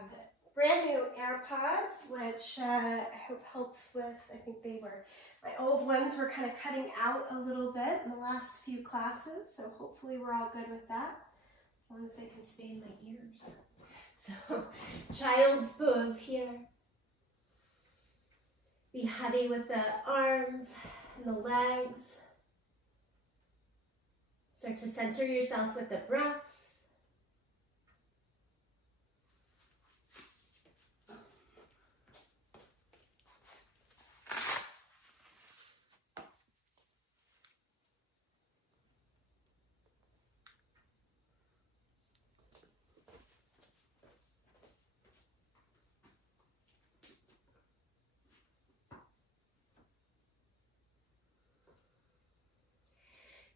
have brand new AirPods, which I hope helps with, I think my old ones were kind of cutting out a little bit in the last few classes, so hopefully we're all good with that, as long as they can stay in my ears. So, child's pose here. Be heavy with the arms and the legs. Start to center yourself with the breath.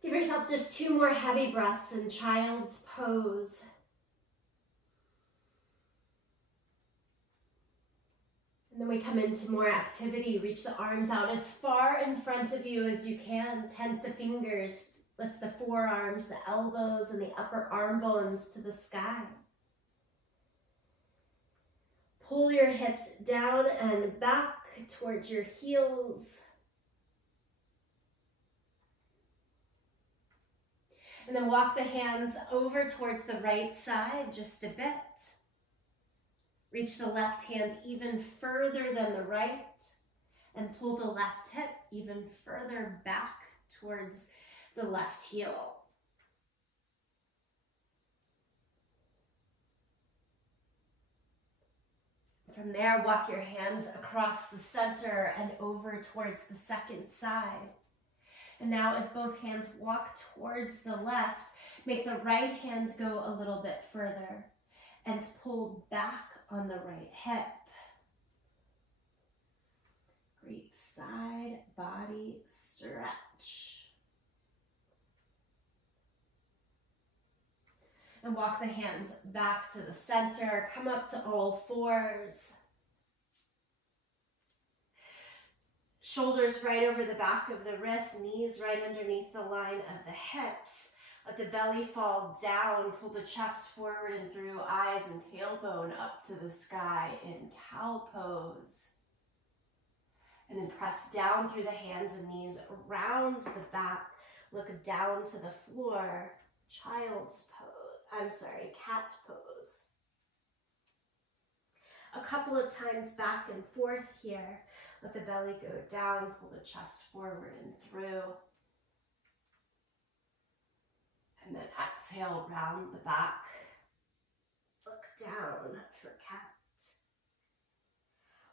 Give yourself just 2 more heavy breaths in child's pose. And then we come into more activity. Reach the arms out as far in front of you as you can. Tent the fingers. Lift the forearms, the elbows, and the upper arm bones to the sky. Pull your hips down and back towards your heels. And then walk the hands over towards the right side just a bit. Reach the left hand even further than the right and pull the left hip even further back towards the left heel. From there, walk your hands across the center and over towards the second side. And now as both hands walk towards the left, make the right hand go a little bit further and pull back on the right hip. Great side body stretch. And walk the hands back to the center. Come up to all fours. Shoulders right over the back of the wrists, knees right underneath the line of the hips. Let the belly fall down, pull the chest forward and through, eyes and tailbone up to the sky in cow pose. And then press down through the hands and knees around the back. Look down to the floor, child's pose, cat pose. A couple of times back and forth here. Let the belly go down, pull the chest forward and through. And then exhale, round the back. Look down for cat.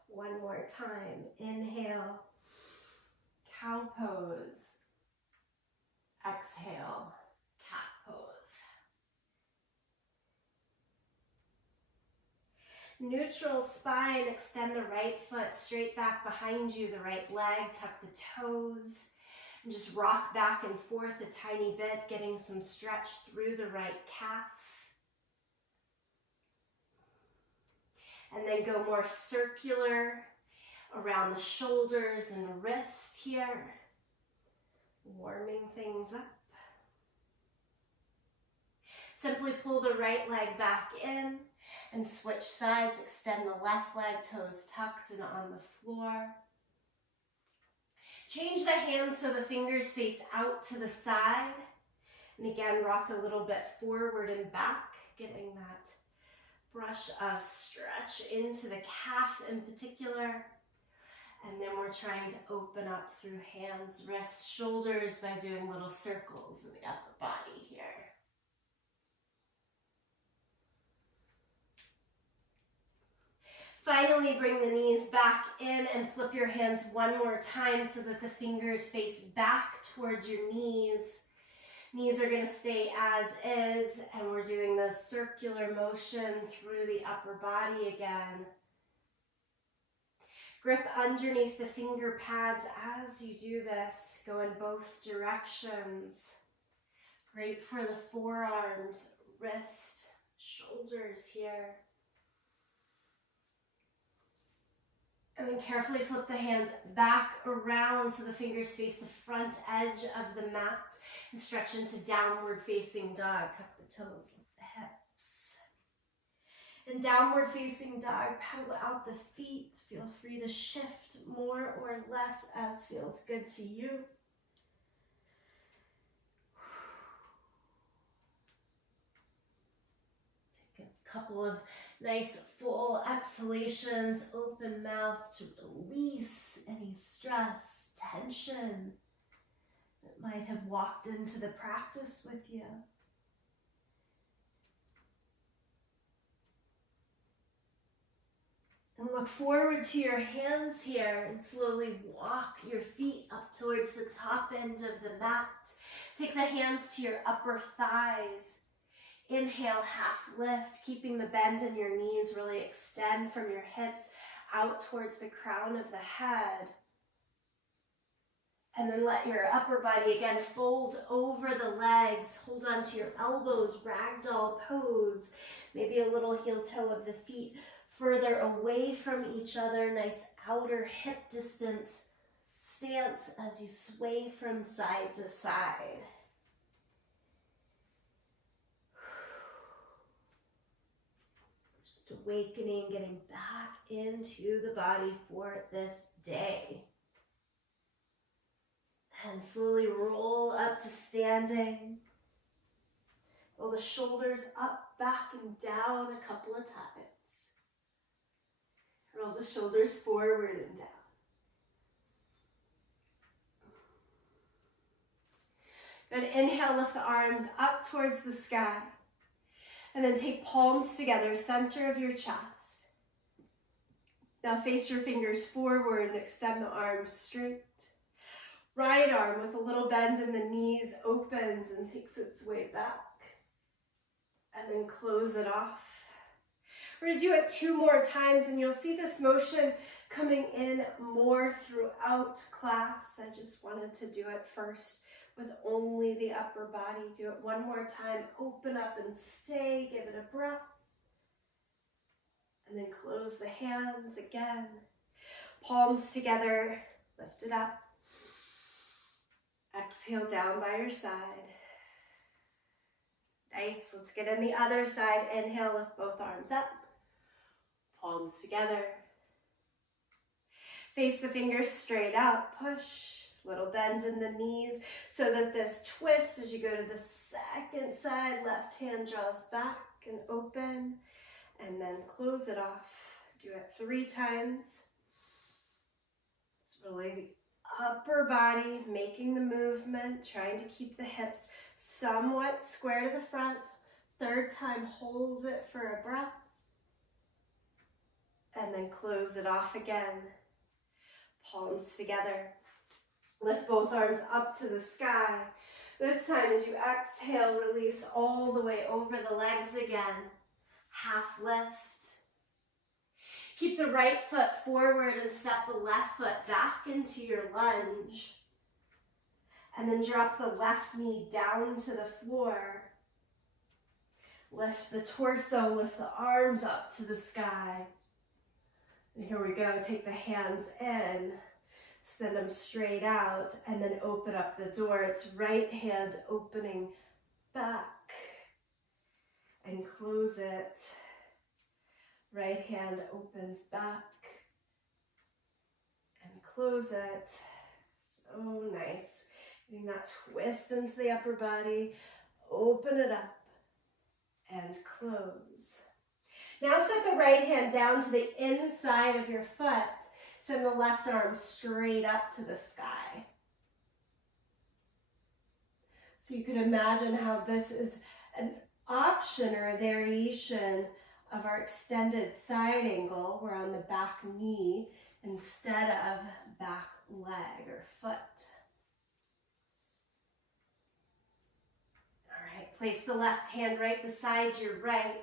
One more time. Inhale, cow pose. Exhale, cat pose. Neutral spine, extend the right foot straight back behind you, the right leg, tuck the toes, and just rock back and forth a tiny bit, getting some stretch through the right calf. And then go more circular around the shoulders and the wrists here, warming things up. Simply pull the right leg back in and switch sides. Extend the left leg, toes tucked and on the floor. Change the hands so the fingers face out to the side. And again, rock a little bit forward and back, getting that brush of stretch into the calf in particular. And then we're trying to open up through hands, wrists, shoulders by doing little circles in the upper body here. Finally, bring the knees back in and flip your hands one more time so that the fingers face back towards your knees. Knees are going to stay as is, and we're doing those circular motion through the upper body again. Grip underneath the finger pads as you do this. Go in both directions. Great for the forearms, wrist, shoulders here. And then carefully flip the hands back around so the fingers face the front edge of the mat and stretch into downward facing dog. Tuck the toes, lift the hips. And downward facing dog, pedal out the feet. Feel free to shift more or less as feels good to you. Take a couple of nice full exhalations, open mouth to release any stress, tension that might have walked into the practice with you. And look forward to your hands here and slowly walk your feet up towards the top end of the mat. Take the hands to your upper thighs. Inhale, half lift, keeping the bend in your knees. Really extend from your hips out towards the crown of the head. And then let your upper body again fold over the legs. Hold onto your elbows, ragdoll pose. Maybe a little heel toe of the feet further away from each other. Nice outer hip distance stance as you sway from side to side. Just awakening, getting back into the body for this day. And slowly roll up to standing. Roll the shoulders up, back, and down a couple of times. Roll the shoulders forward and down. Good. Inhale, lift the arms up towards the sky. And then take palms together, center of your chest. Now face your fingers forward and extend the arms straight. Right arm with a little bend in the knees opens and takes its way back. And then close it off. We're going to do it 2 more times, and you'll see this motion coming in more throughout class. I just wanted to do it first with only the upper body. Do it 1 more time. Open up and stay. Give it a breath. And then close the hands again. Palms together. Lift it up. Exhale down by your side. Nice. Let's get in the other side. Inhale, lift both arms up. Palms together. Face the fingers straight out. Push. Little bend in the knees so that this twist as you go to the second side. Left hand draws back and open. And then close it off. Do it 3 times. It's really the upper body making the movement, trying to keep the hips somewhat square to the front. 3rd time, hold it for a breath. And then close it off again. Palms together. Lift both arms up to the sky. This time as you exhale, release all the way over the legs again. Half lift. Keep the right foot forward and step the left foot back into your lunge. And then drop the left knee down to the floor. Lift the torso, lift the arms up to the sky. And here we go, take the hands in, send them straight out, and then open up the door. It's right hand opening back and close it. Right hand opens back and close it. So nice. Getting that twist into the upper body. Open it up and close. Now set the right hand down to the inside of your foot. Send the left arm straight up to the sky. So you can imagine how this is an option or a variation of our extended side angle. We're on the back knee instead of back leg or foot. All right, place the left hand right beside your right.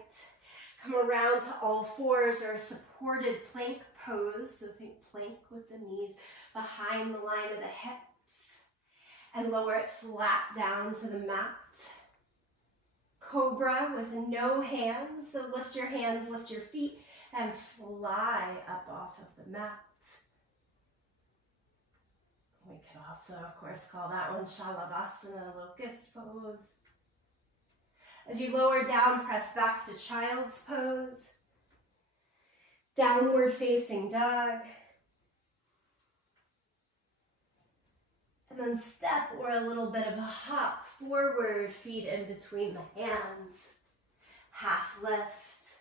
Come around to all fours or a supported plank pose. So think plank with the knees behind the line of the hips. And lower it flat down to the mat. Cobra with no hands. So lift your hands, lift your feet, and fly up off of the mat. We could also, of course, call that one Shalavasana, locust pose. As you lower down, press back to child's pose. Downward facing dog. And then step or a little bit of a hop forward, feet in between the hands. Half lift,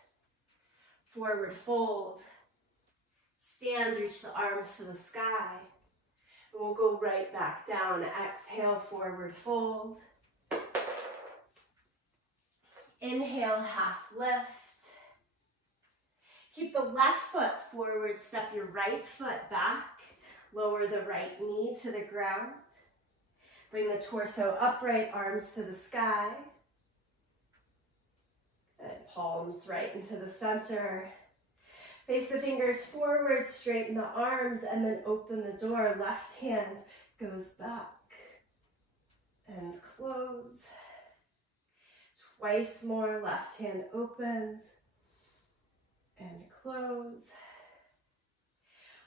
forward fold. Stand, reach the arms to the sky. And we'll go right back down. Exhale, forward fold. Inhale, half lift. Keep the left foot forward, step your right foot back. Lower the right knee to the ground. Bring the torso upright, arms to the sky. And palms right into the center. Face the fingers forward, straighten the arms, and then open the door. Left hand goes back and close. Twice more, left hand opens and close.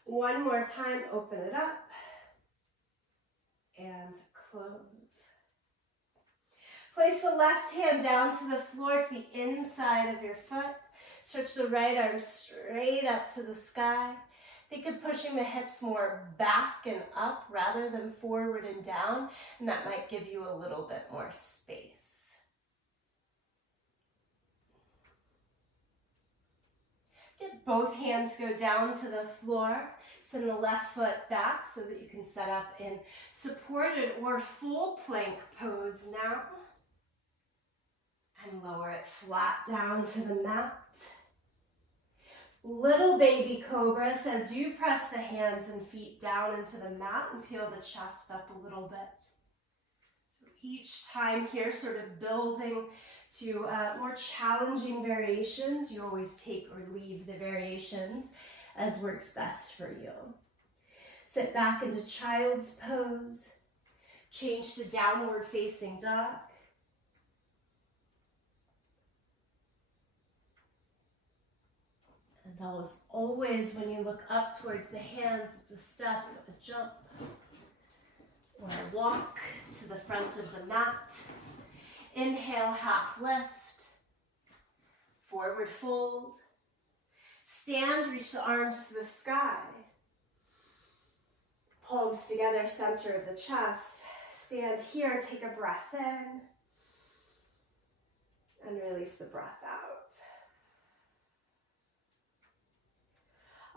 One more time, open it up and close. Place the left hand down to the floor, to the inside of your foot. Stretch the right arm straight up to the sky. Think of pushing the hips more back and up rather than forward and down, and that might give you a little bit more space. Get both hands go down to the floor. Send the left foot back so that you can set up in supported or full plank pose now. And lower it flat down to the mat. Little baby cobra, so do press the hands and feet down into the mat and peel the chest up a little bit. So each time here, sort of building to more challenging variations. You always take or leave the variations as works best for you. Sit back into child's pose. Change to downward facing dog. And always when you look up towards the hands, it's a step, a jump, or a walk to the front of the mat. Inhale, half lift, forward fold. Stand, reach the arms to the sky. Palms together, center of the chest. Stand here, take a breath in, and release the breath out.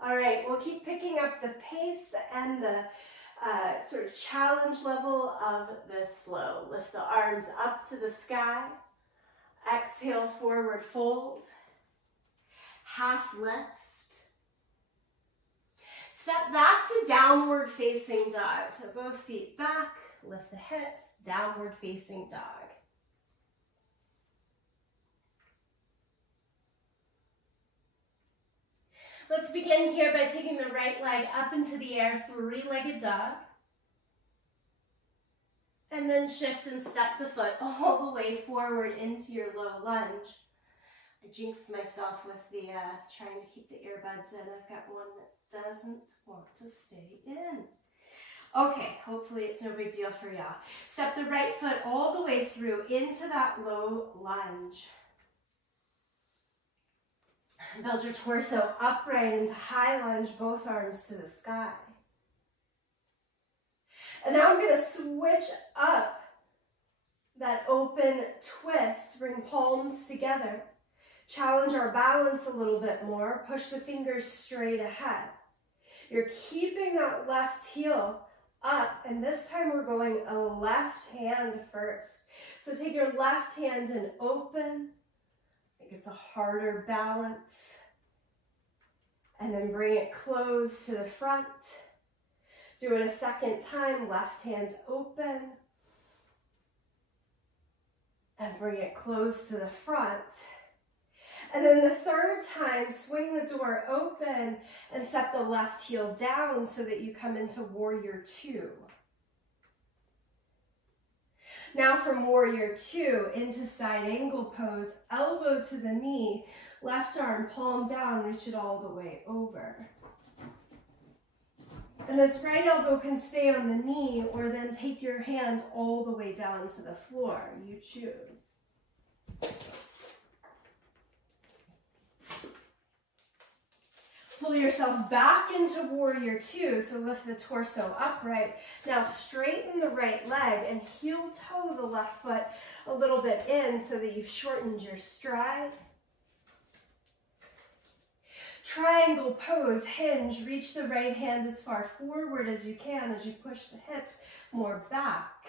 All right, we'll keep picking up the pace and the sort of challenge level of this flow. Lift the arms up to the sky. Exhale, forward fold. Half lift. Step back to downward facing dog. So both feet back, lift the hips, downward facing dog. Let's begin here by taking the right leg up into the air, three-legged dog. And then shift and step the foot all the way forward into your low lunge. I jinxed myself with the trying to keep the earbuds in. I've got one that doesn't want to stay in. Okay, hopefully it's no big deal for y'all. Step the right foot all the way through into that low lunge. Build your torso upright into high lunge, both arms to the sky. And now I'm going to switch up that open twist, bring palms together. Challenge our balance a little bit more. Push the fingers straight ahead. You're keeping that left heel up, and this time we're going a left hand first. So take your left hand and open. I think it's a harder balance. And then bring it close to the front. Do it a second time, left hand open. And bring it close to the front. And then the third time, swing the door open and set the left heel down so that you come into Warrior Two. Now from Warrior Two into side angle pose, elbow to the knee, left arm, palm down, reach it all the way over. And this right elbow can stay on the knee or then take your hand all the way down to the floor. You choose. Pull yourself back into warrior two, so lift the torso upright. Now straighten the right leg and heel toe the left foot a little bit in so that you've shortened your stride. Triangle pose, hinge, reach the right hand as far forward as you can as you push the hips more back.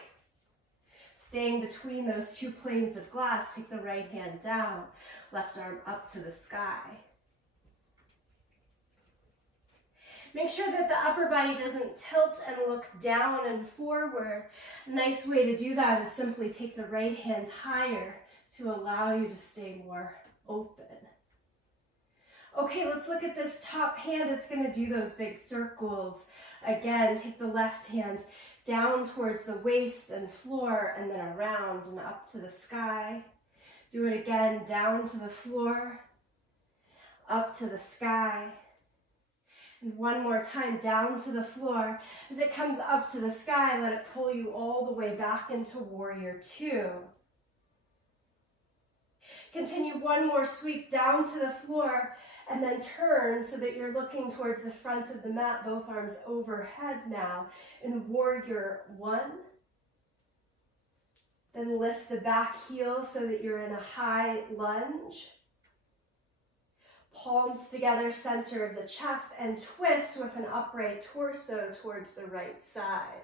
Staying between those two planes of glass, take the right hand down, left arm up to the sky. Make sure that the upper body doesn't tilt and look down and forward. A nice way to do that is simply take the right hand higher to allow you to stay more open. Okay, let's look at this top hand. It's going to do those big circles. Again, take the left hand down towards the waist and floor, and then around and up to the sky. Do it again, down to the floor, up to the sky. And one more time, down to the floor. As it comes up to the sky, let it pull you all the way back into warrior two. Continue one more sweep down to the floor, and then turn so that you're looking towards the front of the mat, both arms overhead now, in warrior one. Then lift the back heel so that you're in a high lunge. Palms together, center of the chest, and twist with an upright torso towards the right side.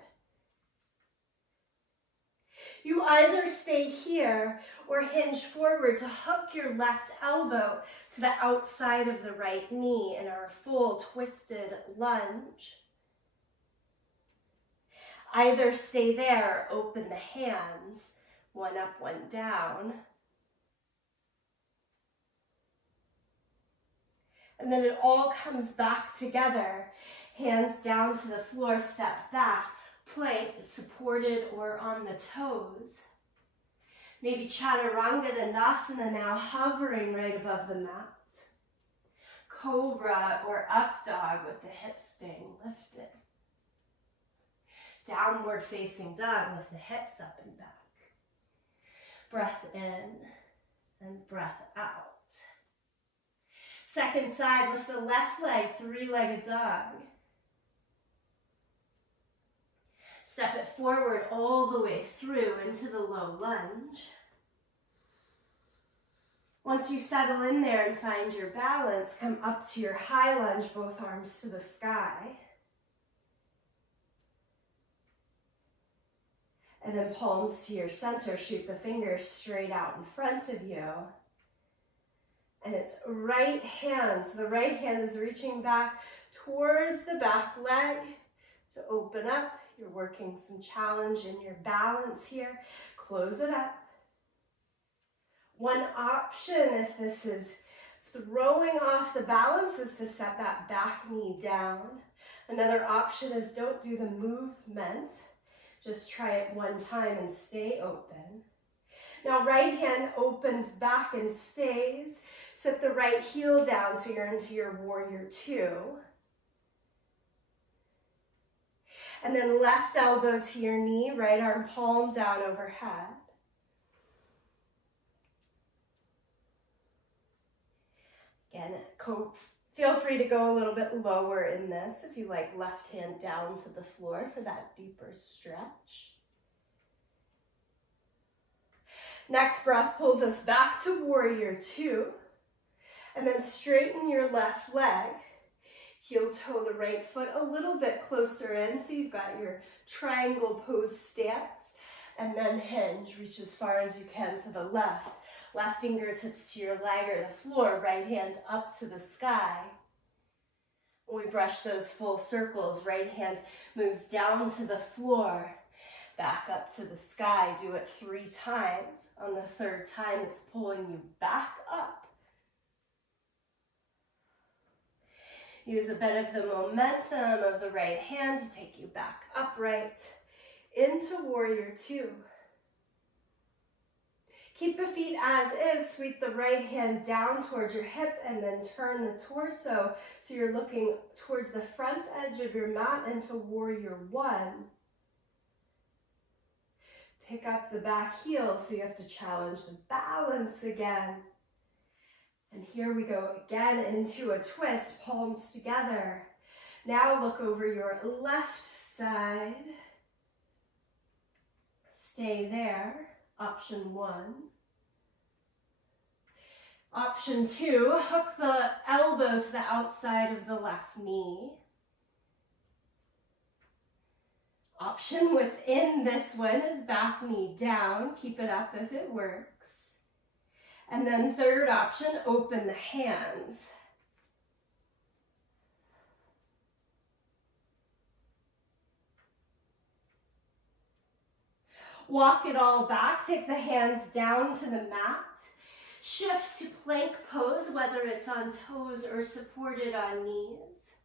You either stay here or hinge forward to hook your left elbow to the outside of the right knee in our full twisted lunge. Either stay there or open the hands, one up, one down. And then it all comes back together. Hands down to the floor, step back. Plank, supported or on the toes. Maybe Chaturanga Dandasana now, hovering right above the mat. Cobra or up dog with the hips staying lifted. Downward facing dog with the hips up and back. Breath in and breath out. Second side, lift the left leg, three-legged dog. Step it forward all the way through into the low lunge. Once you settle in there and find your balance, come up to your high lunge, both arms to the sky. And then palms to your center, shoot the fingers straight out in front of you. And it's right hand, so the right hand is reaching back towards the back leg to open up. You're working some challenge in your balance here. Close it up. One option, if this is throwing off the balance, is to set that back knee down. Another option is don't do the movement. Just try it one time and stay open. Now right hand opens back and stays. Set the right heel down so you're into your warrior two. And then left elbow to your knee, right arm palm down overhead. Again, feel free to go a little bit lower in this if you like, left hand down to the floor for that deeper stretch. Next breath pulls us back to warrior two. And then straighten your left leg. Heel toe the right foot a little bit closer in so you've got your triangle pose stance. And then hinge, reach as far as you can to the left. Left fingertips to your leg or the floor, right hand up to the sky. When we brush those full circles, right hand moves down to the floor, back up to the sky. Do it 3 times. On the third time, it's pulling you back up. Use a bit of the momentum of the right hand to take you back upright into warrior two. Keep the feet as is. Sweep the right hand down towards your hip and then turn the torso so you're looking towards the front edge of your mat into warrior one. Pick up the back heel so you have to challenge the balance again. And here we go again into a twist, palms together. Now look over your left side. Stay there, option 1. Option 2, hook the elbow to the outside of the left knee. Option within this one is back knee down. Keep it up if it works. And then third option, open the hands. Walk it all back. Take the hands down to the mat. Shift to plank pose, whether it's on toes or supported on knees.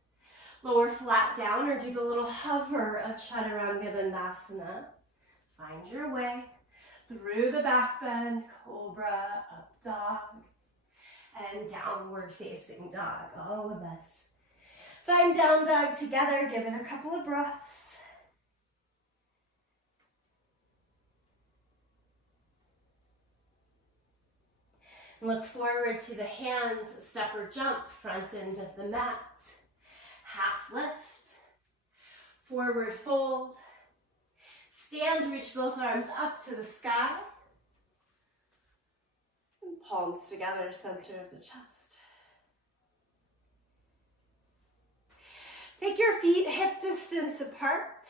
Lower flat down or do the little hover of Chaturanga Dandasana. Find your way through the back bend, cobra, up dog, and downward facing dog, all of us. Find down dog together, give it a couple of breaths. Look forward to the hands, step or jump, front end of the mat. Half lift, forward fold. Stand, reach both arms up to the sky. And palms together, center of the chest. Take your feet hip distance apart.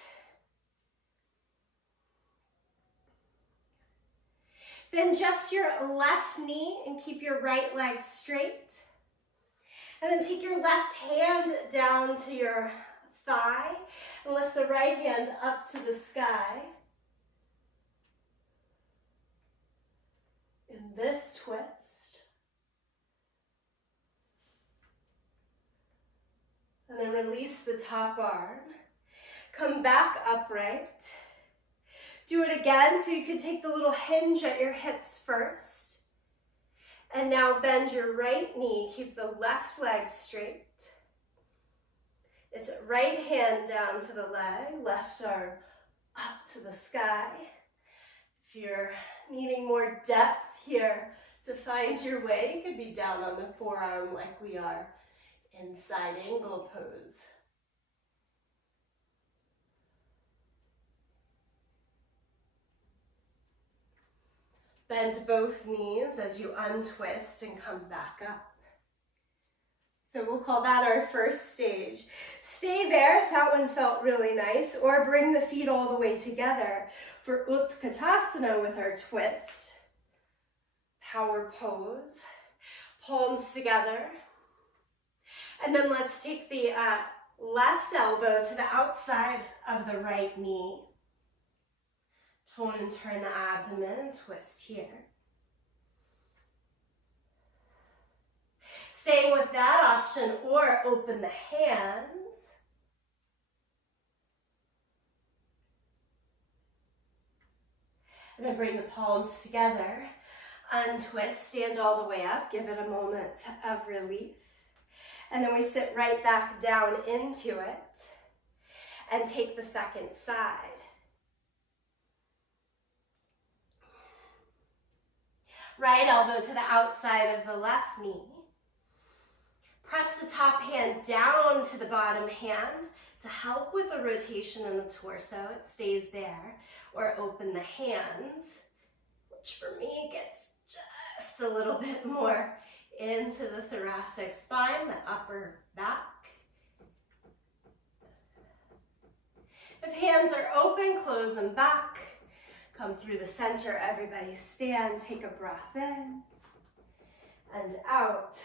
Bend just your left knee and keep your right leg straight. And then take your left hand down to your thigh and lift the right hand up to the sky. In this twist. And then release the top arm. Come back upright. Do it again, so you can take the little hinge at your hips first. And now bend your right knee, keep the left leg straight. It's right hand down to the leg, left arm up to the sky. If you're needing more depth here to find your way, you could be down on the forearm like we are in side angle pose. Bend both knees as you untwist and come back up. So we'll call that our first stage. Stay there if that one felt really nice, or bring the feet all the way together for Utkatasana with our twist. Power pose, palms together. And then let's take the left elbow to the outside of the right knee. Tone and turn the abdomen and twist here. Staying with that option, or open the hands. And then bring the palms together. Untwist, stand all the way up, give it a moment of relief. And then we sit right back down into it and take the second side. Right elbow to the outside of the left knee. Press the top hand down to the bottom hand to help with the rotation in the torso. It stays there. Or open the hands, which for me gets just a little bit more into the thoracic spine, the upper back. If hands are open, close them back. Come through the center, everybody stand, take a breath in and out.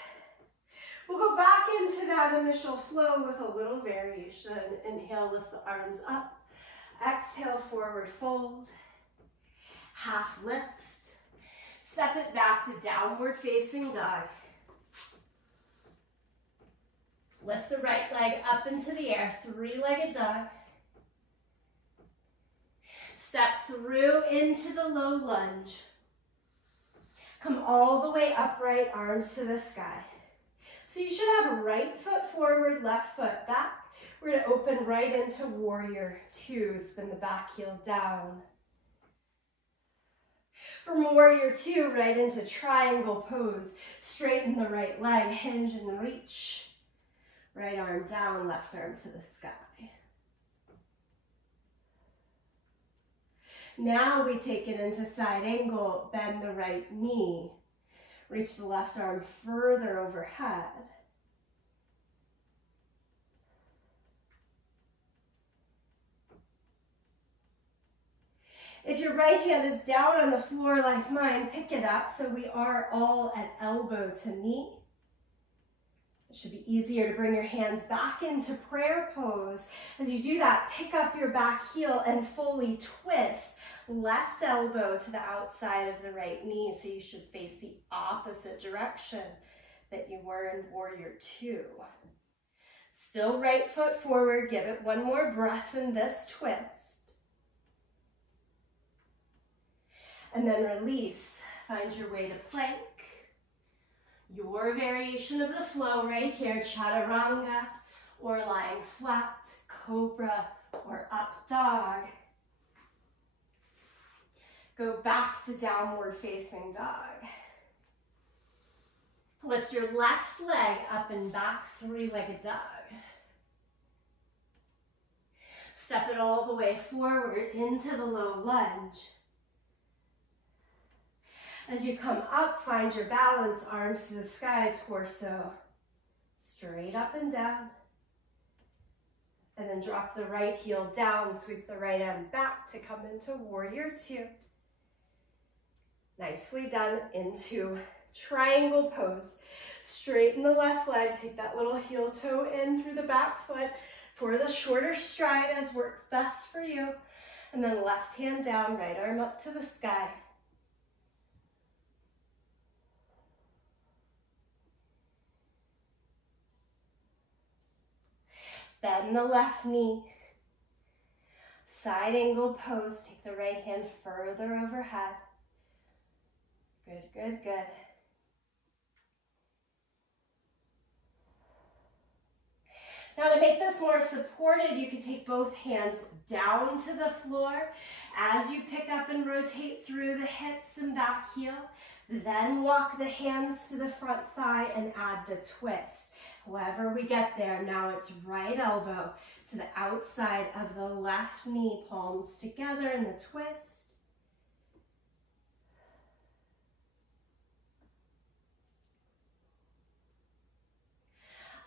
We'll go back into that initial flow with a little variation. Inhale, lift the arms up. Exhale, forward fold. Half lift. Step it back to downward facing dog. Lift the right leg up into the air, three-legged dog. Step through into the low lunge. Come all the way upright, arms to the sky. So you should have a right foot forward, left foot back. We're going to open right into warrior two. Spin the back heel down. From warrior two, right into triangle pose. Straighten the right leg, hinge and reach. Right arm down, left arm to the sky. Now we take it into side angle, bend the right knee. Reach the left arm further overhead. If your right hand is down on the floor like mine, pick it up so we are all at elbow to knee. It should be easier to bring your hands back into prayer pose. As you do that, pick up your back heel and fully twist. Left elbow to the outside of the right knee, so you should face the opposite direction that you were in warrior two. Still right foot forward, give it one more breath in this twist. And then release, find your way to plank. Your variation of the flow right here, chaturanga, or lying flat, cobra, or up dog. Go back to downward facing dog. Lift your left leg up and back, three-legged dog. Step it all the way forward into the low lunge. As you come up, find your balance, arms to the sky, torso straight up and down. And then drop the right heel down, sweep the right arm back to come into warrior two. Nicely done, into triangle pose. Straighten the left leg, take that little heel toe in through the back foot for the shorter stride as works best for you. And then left hand down, right arm up to the sky. Bend the left knee. Side angle pose, take the right hand further overhead. Good, good, good. Now to make this more supported, you could take both hands down to the floor as you pick up and rotate through the hips and back heel. Then walk the hands to the front thigh and add the twist. However we get there, now it's right elbow to the outside of the left knee, palms together in the twist.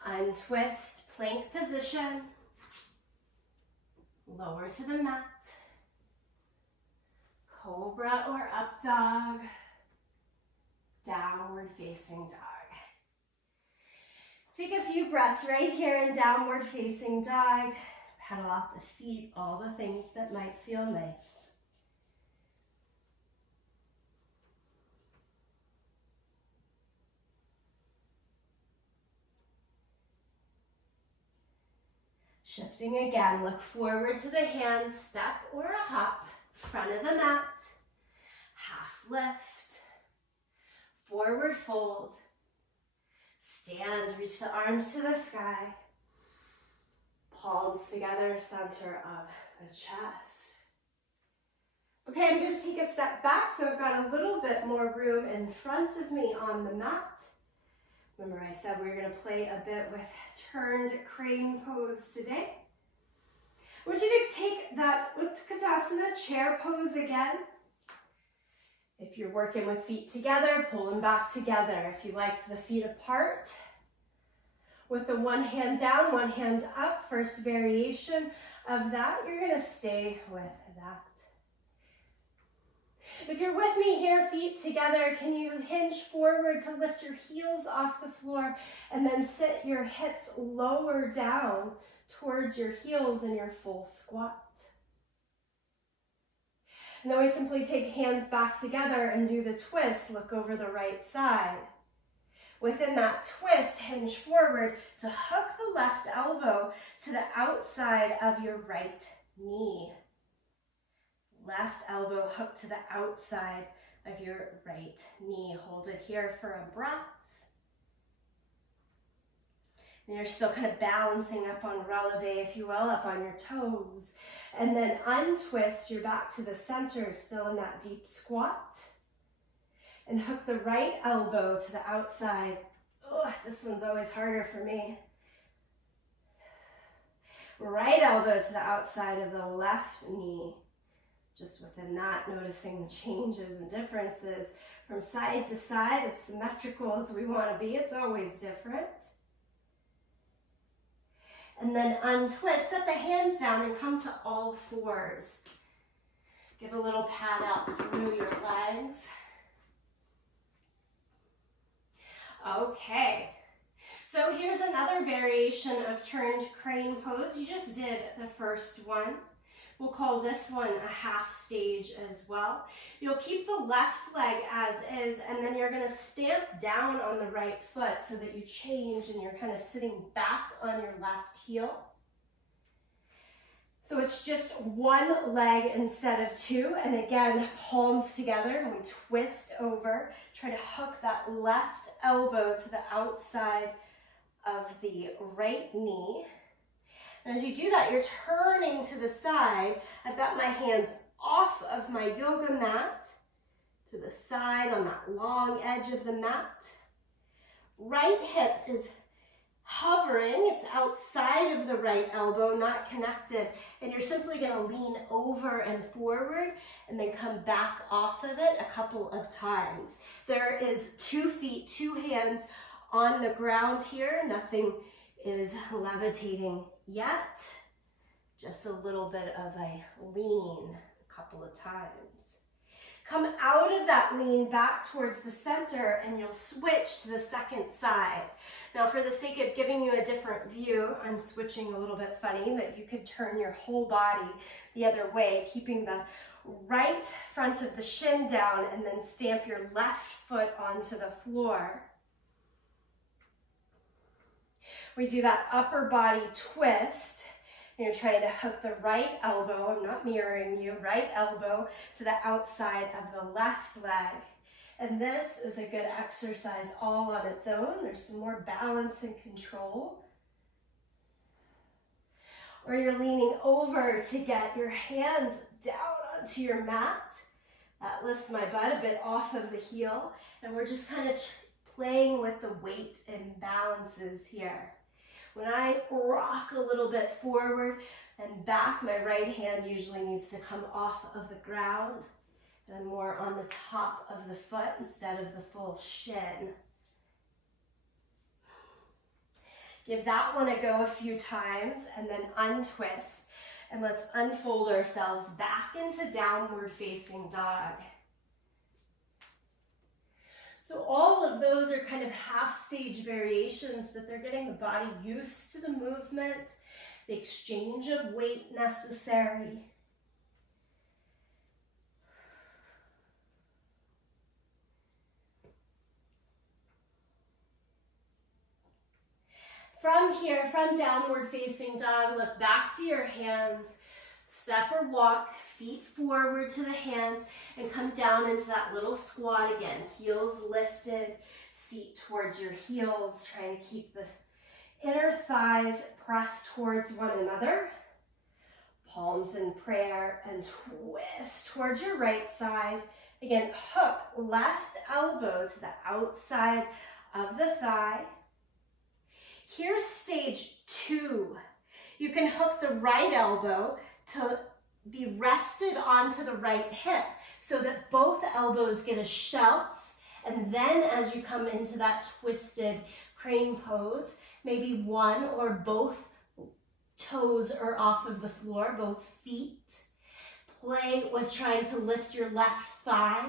Untwist, plank position, lower to the mat, cobra or up dog, downward facing dog. Take a few breaths right here in downward facing dog. Pedal out the feet, all the things that might feel nice. Shifting again, look forward to the hands, step or a hop, front of the mat, half lift, forward fold, stand, reach the arms to the sky, palms together, center of the chest. Okay, I'm going to take a step back so I've got a little bit more room in front of me on the mat. Remember I said we were going to play a bit with turned crane pose today. I want you to take that Utkatasana chair pose again. If you're working with feet together, pull them back together. If you like the feet apart, with the one hand down, one hand up, first variation of that, you're going to stay with that. If you're with me here, feet together, can you hinge forward to lift your heels off the floor and then sit your hips lower down towards your heels in your full squat? And then we simply take hands back together and do the twist, look over the right side. Within that twist, hinge forward to hook the left elbow to the outside of your right knee. Left elbow hooked to the outside of your right knee. Hold it here for a breath. And you're still kind of balancing up on releve, if you will, up on your toes. And then untwist your back to the center, still in that deep squat. And hook the right elbow to the outside. Oh, this one's always harder for me. Right elbow to the outside of the left knee. Just within that, noticing the changes and differences from side to side, as symmetrical as we want to be. It's always different. And then untwist, set the hands down and come to all fours. Give a little pat out through your legs. Okay, so here's another variation of turned crane pose. You just did the first one. We'll call this one a half stage as well. You'll keep the left leg as is, and then you're going to stamp down on the right foot so that you change and you're kind of sitting back on your left heel. So it's just one leg instead of two, and again, palms together, and we twist over. Try to hook that left elbow to the outside of the right knee. And as you do that, you're turning to the side. I've got my hands off of my yoga mat to the side on that long edge of the mat. Right hip is hovering, it's outside of the right elbow, not connected, and you're simply going to lean over and forward and then come back off of it a couple of times. There is 2 feet, 2 hands on the ground here. Nothing is levitating yet. Just a little bit of a lean a couple of times. Come out of that lean back towards the center and you'll switch to the second side. Now for the sake of giving you a different view, I'm switching a little bit funny, but you could turn your whole body the other way, keeping the right front of the shin down and then stamp your left foot onto the floor. We do that upper body twist. And you're trying to hook the right elbow, I'm not mirroring you, right elbow to the outside of the left leg. And this is a good exercise all on its own. There's some more balance and control. Or you're leaning over to get your hands down onto your mat. That lifts my butt a bit off of the heel. And we're just kind of playing with the weight imbalances here. When I rock a little bit forward and back, my right hand usually needs to come off of the ground and more on the top of the foot instead of the full shin. Give that one a go a few times and then untwist. And let's unfold ourselves back into downward facing dog. So all of those are kind of half-stage variations, but they're getting the body used to the movement, the exchange of weight necessary. From here, from downward facing dog, look back to your hands, step or walk, feet forward to the hands, and come down into that little squat again. Heels lifted, seat towards your heels, trying to keep the inner thighs pressed towards one another. Palms in prayer, and twist towards your right side. Again, hook left elbow to the outside of the thigh. Here's stage 2. You can hook the right elbow to be rested onto the right hip so that both elbows get a shelf, and then as you come into that twisted crane pose, maybe one or both toes are off of the floor, both feet. Play with trying to lift your left thigh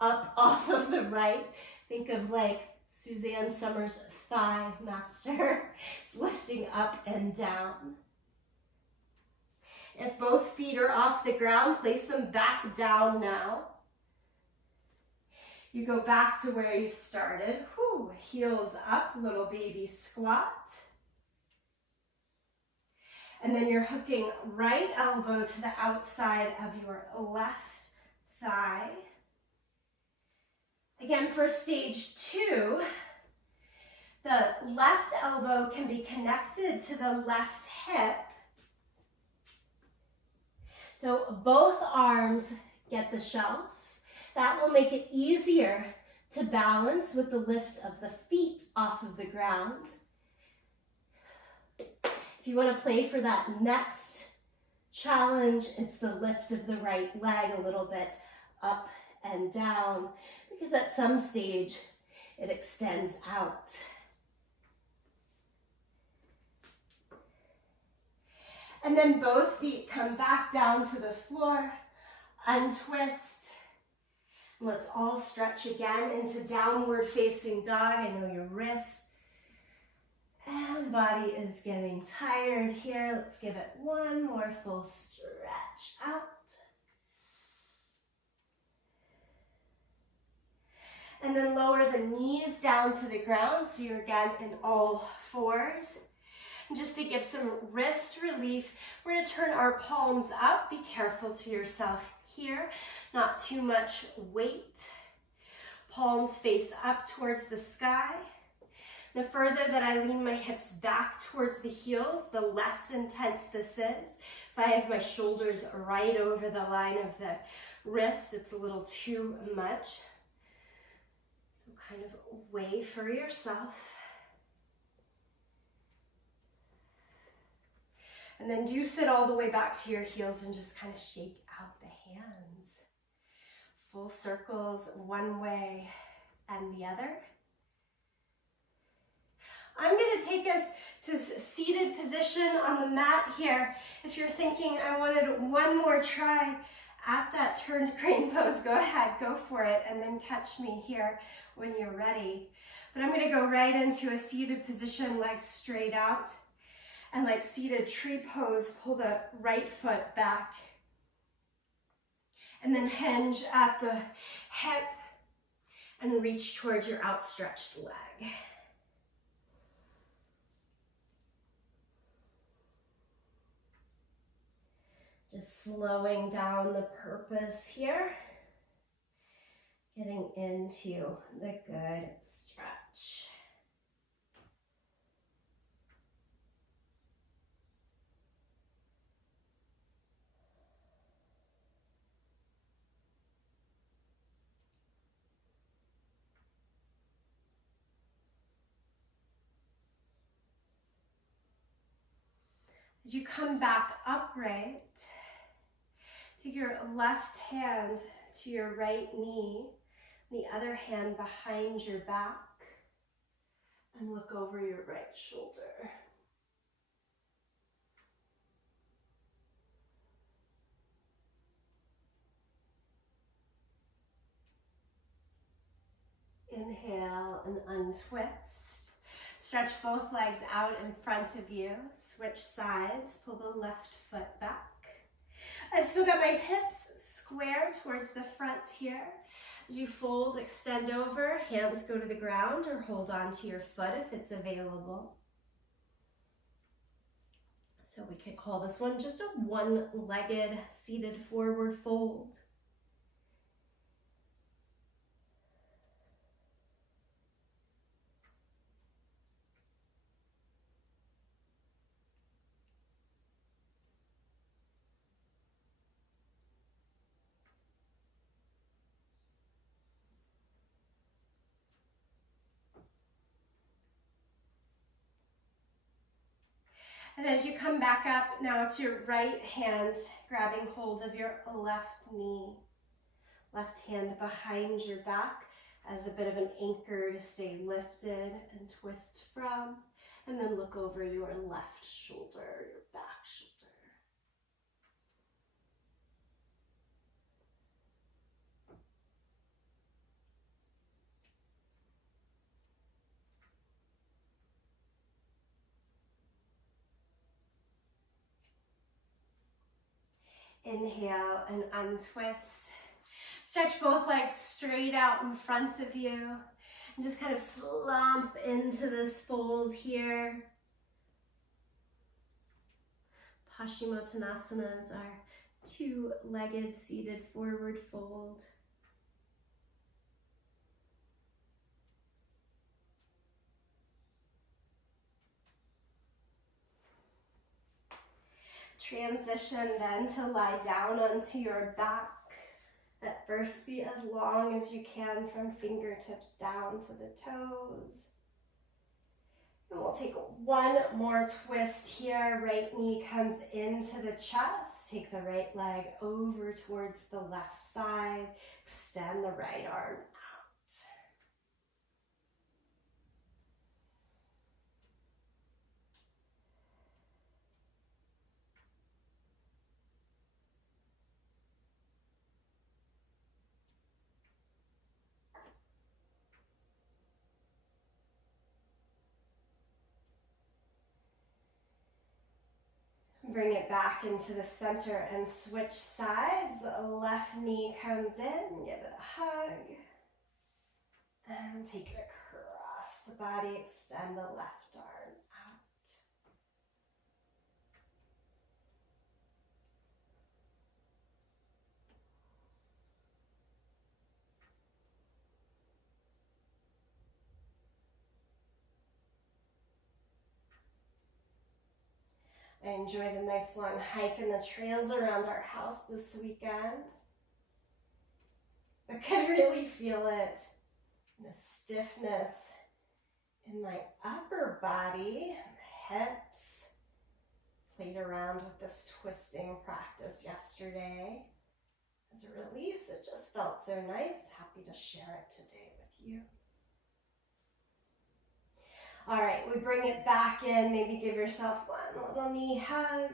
up off of the right. Think of like Suzanne Summers' thigh master. It's lifting up and down. If both feet are off the ground, place them back down now. You go back to where you started. Whew, heels up, little baby squat. And then you're hooking right elbow to the outside of your left thigh. Again, for stage 2, The left elbow can be connected to the left hip. So both arms get the shelf. That will make it easier to balance with the lift of the feet off of the ground. If you want to play for that next challenge, it's the lift of the right leg a little bit up and down, because at some stage it extends out. And then both feet come back down to the floor, untwist. Let's all stretch again into downward facing dog. I know your wrist and body is getting tired here. Let's give it one more full stretch out. And then lower the knees down to the ground, so you're again in all fours. And just to give some wrist relief, we're going to turn our palms up. Be careful to yourself here, not too much weight. Palms face up towards the sky. The further that I lean my hips back towards the heels, the less intense this is. If I have my shoulders right over the line of the wrist, it's a little too much. So kind of weigh for yourself. And then do sit all the way back to your heels and just kind of shake out the hands. Full circles one way and the other. I'm going to take us to seated position on the mat here. If you're thinking I wanted one more try at that turned crane pose, go ahead, go for it, and then catch me here when you're ready. But I'm going to go right into a seated position, legs straight out. And like seated tree pose, pull the right foot back. And then hinge at the hip and reach towards your outstretched leg. Just slowing down the purpose here. Getting into the good stretch. As you come back upright, take your left hand to your right knee, the other hand behind your back, and look over your right shoulder. Inhale and untwist. Stretch both legs out in front of you. Switch sides. Pull the left foot back. I've still got my hips square towards the front here. As you fold, extend over. Hands go to the ground or hold on to your foot if it's available. So we could call this one just a one-legged seated forward fold. And as you come back up, now it's your right hand grabbing hold of your left knee. Left hand behind your back as a bit of an anchor to stay lifted and twist from. And then look over your left shoulder, your back shoulder. Inhale and untwist. Stretch both legs straight out in front of you. And just kind of slump into this fold here. Paschimottanasana is our two-legged seated forward fold. Transition then to lie down onto your back. At first, be as long as you can from fingertips down to the toes. And we'll take one more twist here. Right knee comes into the chest. Take the right leg over towards the left side. Extend the right arm out. Bring it back into the center and switch sides. Left knee comes in, give it a hug. And take it across the body, extend the left arm out. I enjoyed a nice long hike in the trails around our house this weekend. I could really feel it, the stiffness in my upper body, hips. Played around with this twisting practice yesterday. As a release, it just felt so nice. Happy to share it today with you. All right, we bring it back in. Maybe give yourself one little knee hug.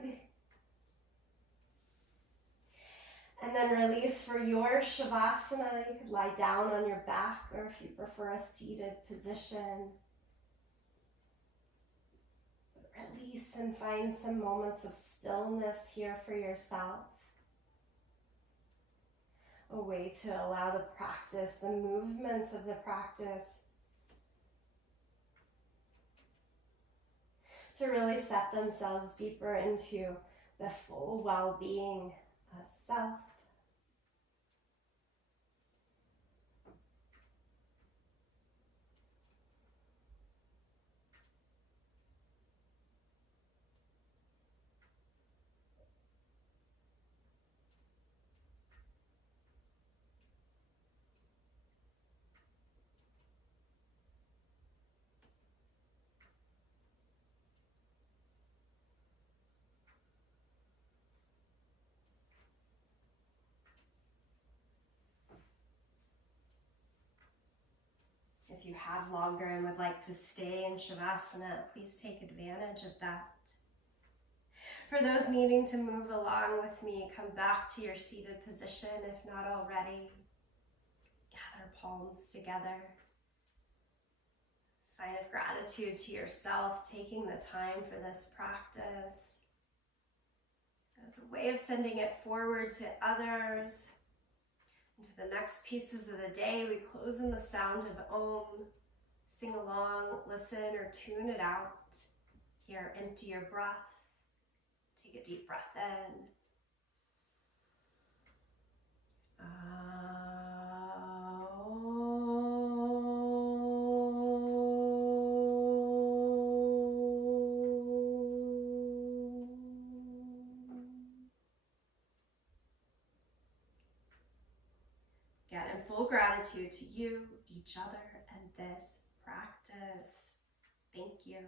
And then release for your savasana. You could lie down on your back, or if you prefer a seated position. Release and find some moments of stillness here for yourself. A way to allow the practice, the movement of the practice, to really set themselves deeper into the full well-being of self. If you have longer and would like to stay in Shavasana, please take advantage of that. For those needing to move along with me, come back to your seated position if not already. Gather palms together. Sign of gratitude to yourself, taking the time for this practice. As a way of sending it forward to others. Into the next pieces of the day, we close in the sound of Om. Sing along, listen, or tune it out. Here, empty your breath. Take a deep breath in. Again, in full gratitude to you, each other, and this practice. Thank you.